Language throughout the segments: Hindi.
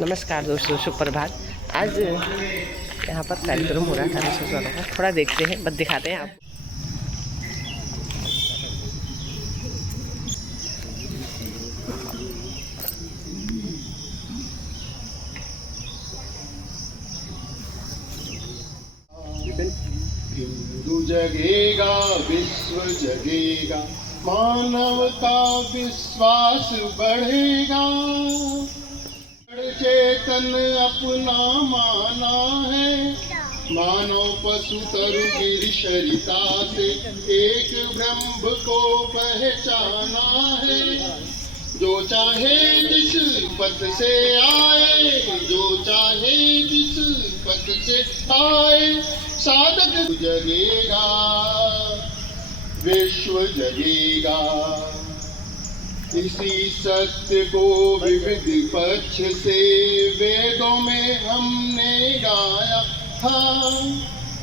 नमस्कार दोस्तों, शुभ प्रभात। आज यहाँ पर कार्यक्रम हो रहा था विशेष वालों का, थोड़ा देखते हैं, बस दिखाते हैं आपको। हिंदू जगेगा, विश्व जगेगा, मानव का विश्वास बढ़ेगा। चेतन अपना माना है, मानव पशु तरु गिरिशरिता से एक ब्रह्म को पहचाना है। जो चाहे जिस पथ से आए, जो चाहे जिस पथ से आए, साधक जगेगा, विश्व जगेगा। इसी सत्य को विविध पक्ष से वेदों में हमने गाया था।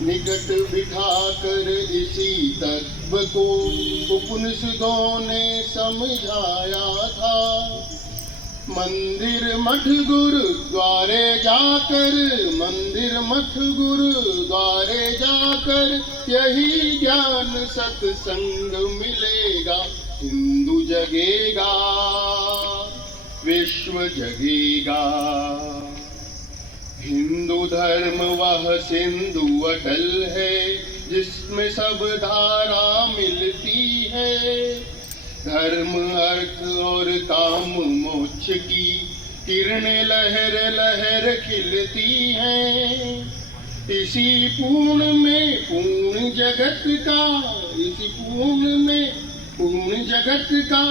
निकट बिठाकर इसी तत्व को उपनिषदों ने समझाया था। मंदिर मठ गुरुद्वारे जाकर, मंदिर मठ गुरुद्वारे जाकर यही ज्ञान सत्संग मिलेगा। हिंदू जगेगा, विश्व जगेगा। हिंदू धर्म वह सिंधु अटल है, जिसमें सब धारा मिलती है। धर्म अर्थ और काम मोक्ष की किरणें लहर लहर खिलती हैं। इसी पूर्ण में पूर्ण जगत का, इसी पूर्ण में पूर्ण जगत का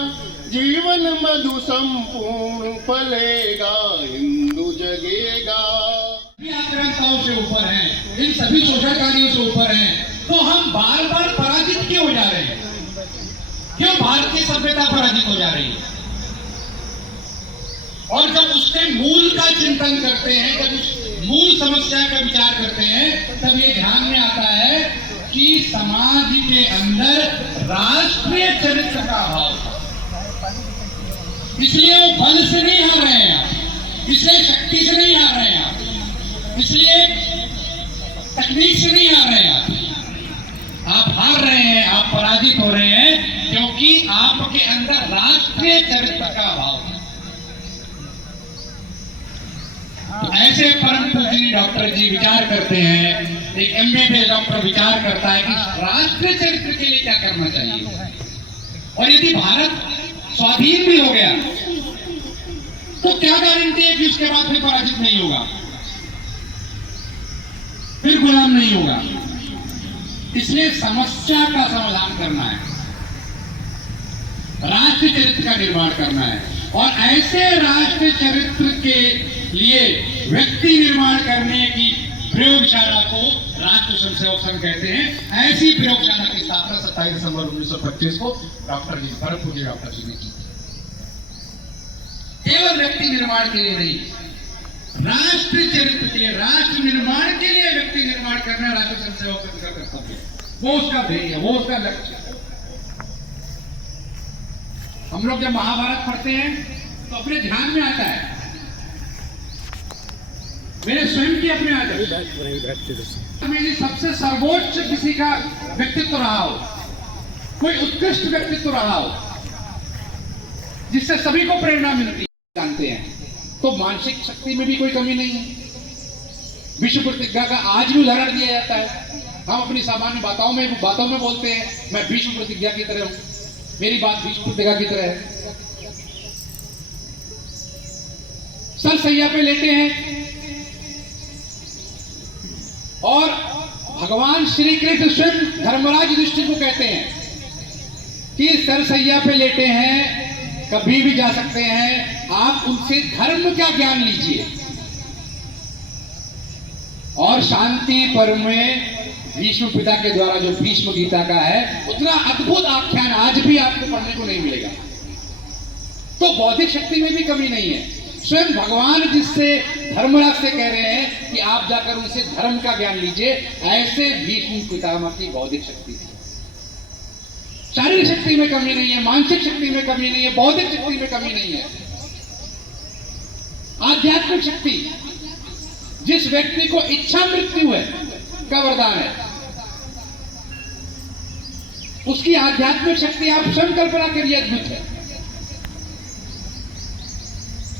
जीवन मधु संपूर्ण फलेगा। हिंदू जगेगा। आक्रांताओं से ऊपर हैं, इन सभी शोषणकारियों से ऊपर हैं, तो हम बार बार पराजित क्यों हो जा रहे हैं? क्यों भारतीय सभ्यता पराजित हो जा रही है? और जब उसके मूल का चिंतन करते हैं, जब उस मूल समस्या का विचार करते हैं, तब ये ध्यान में आता है कि समाज के अंदर राष्ट्रीय चरित्र का अभाव था। इसलिए वो बल से नहीं हार रहे हैं, इसलिए शक्ति से नहीं हार रहे हैं, इसलिए तकनीक से नहीं हार रहे हैं। आप हार रहे हैं, आप पराजित हो रहे हैं, क्योंकि आपके अंदर राष्ट्रीय चरित्र का अभाव है। तो ऐसे परम पूजनीय डॉक्टर जी विचार करते हैं, एक एमबीबीएस डॉक्टर विचार करता है कि राष्ट्रीय चरित्र के लिए क्या करना चाहिए। और यदि भारत स्वाधीन भी हो गया तो क्या गारंटी है कि उसके बाद फिर पराजित नहीं होगा, फिर गुलाम नहीं होगा। इसलिए समस्या का समाधान करना है, राष्ट्रीय चरित्र का निर्माण करना है। और ऐसे राष्ट्रीय चरित्र के लिए व्यक्ति निर्माण करने की प्रयोगशाला को राष्ट्र स्वयंसेवक संघ कहते हैं। ऐसी प्रयोगशाला की स्थापना 27 दिसंबर 1925 को डॉक्टर जी, परम पूज्य डॉक्टर जी ने की। केवल व्यक्ति निर्माण के लिए नहीं, राष्ट्रीय चरित्र के लिए, राष्ट्र निर्माण के लिए व्यक्ति निर्माण करना राष्ट्र स्वयंसेवक संघ का कर्तव्य है। वो उसका ध्येय है, वो उसका लक्ष्य है। हम लोग जब महाभारत पढ़ते हैं तो अपने ध्यान में आता है, मेरे स्वयं की अपने आ जाए, मेरी सबसे सर्वोच्च किसी का व्यक्तित्व रहा हो, कोई उत्कृष्ट व्यक्तित्व रहा हो, जिससे सभी को प्रेरणा मिलती है, जानते हैं, तो मानसिक शक्ति में भी कोई कमी नहीं है। विश्व प्रतिज्ञा का आज भी उदाहरण दिया जाता है। हम अपनी सामान्य बातों में बोलते हैं, मैं विश्व प्रतिज्ञा की तरह हूं, मेरी बात विश्व प्रतिज्ञा की तरह है। सर सैया पे लेटे हैं और भगवान श्री कृष्ण स्वयं धर्मराज युधिष्ठिर को कहते हैं कि सर सैया पे लेटे हैं, कभी भी जा सकते हैं, आप उनसे धर्म का ज्ञान लीजिए। और शांति पर्व में भीष्म पिता के द्वारा जो भीष्म गीता का है, उतना अद्भुत आख्यान आज भी आपको पढ़ने को नहीं मिलेगा। तो बौद्धिक शक्ति में भी कमी नहीं है। स्वयं भगवान जिससे धर्मराज से कह रहे हैं कि आप जाकर उनसे धर्म का ज्ञान लीजिए, ऐसे भीष्म पितामह की बौद्धिक शक्ति थी। शारीरिक शक्ति में कमी नहीं है, मानसिक शक्ति में कमी नहीं है, बौद्धिक शक्ति में कमी नहीं है। आध्यात्मिक शक्ति, जिस व्यक्ति को इच्छा मृत्यु है का वरदान है, उसकी आध्यात्मिक शक्ति आप स्वयं कल्पना करिए, अद्भुत है।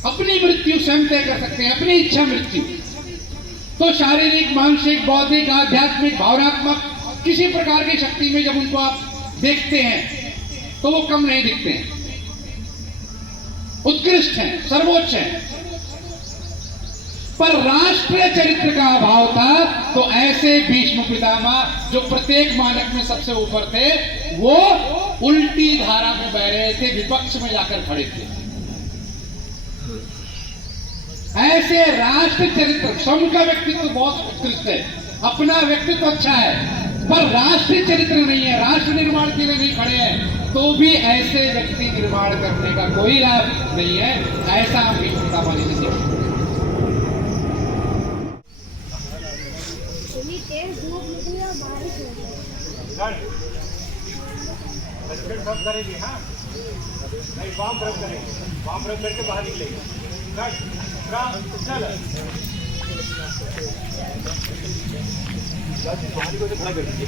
अपनी मृत्यु स्वयं तय कर सकते हैं, अपनी इच्छा मृत्यु। तो शारीरिक, मानसिक, बौद्धिक, आध्यात्मिक, भावनात्मक किसी प्रकार की शक्ति में जब उनको आप देखते हैं तो वो कम नहीं दिखते हैं, उत्कृष्ट हैं, सर्वोच्च हैं। पर राष्ट्रीय चरित्र का अभाव था, तो ऐसे भीष्म पितामह जो प्रत्येक मानक में सबसे ऊपर थे, वो उल्टी धारा में बह रहे थे, विपक्ष में जाकर खड़े थे। ऐसे राष्ट्र चरित्र, स्वयं का व्यक्तित्व बहुत उत्कृष्ट है, अपना व्यक्तित्व अच्छा है, पर राष्ट्रीय चरित्र नहीं है, राष्ट्र निर्माण के लिए नहीं खड़े हैं, तो भी ऐसे व्यक्ति निर्माण करने का कोई लाभ नहीं है। ऐसा हम भीष्म पितामह जी से सीखते हैं। सब करेगी, हाँ नहीं वाम प्रयोग करेंगे, वाम प्रयोग करके बाहर निकलेंगे। चलो पानी को तो खड़ा कर दीजिए।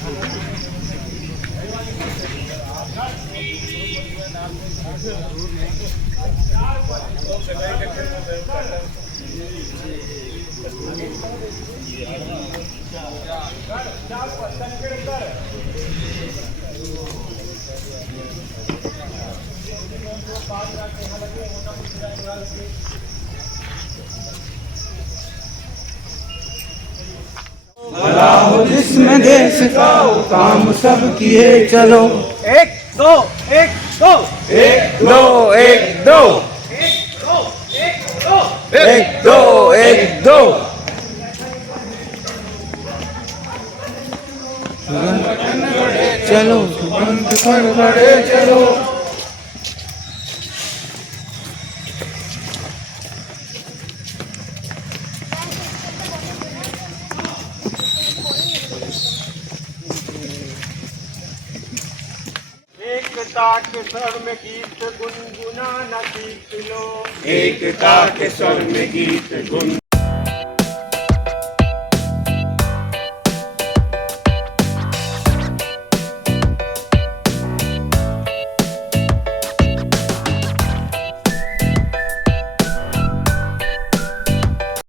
भला हो जिसमें देश का काम सब किए चलो। एक दो एक दो एक दो एक दो एक दो एक दो चलो बंद कर बड़े चलो। एकता के स्वर में गीत गुनगुनाना सीख लो। एकता के स्वर में गीत गुन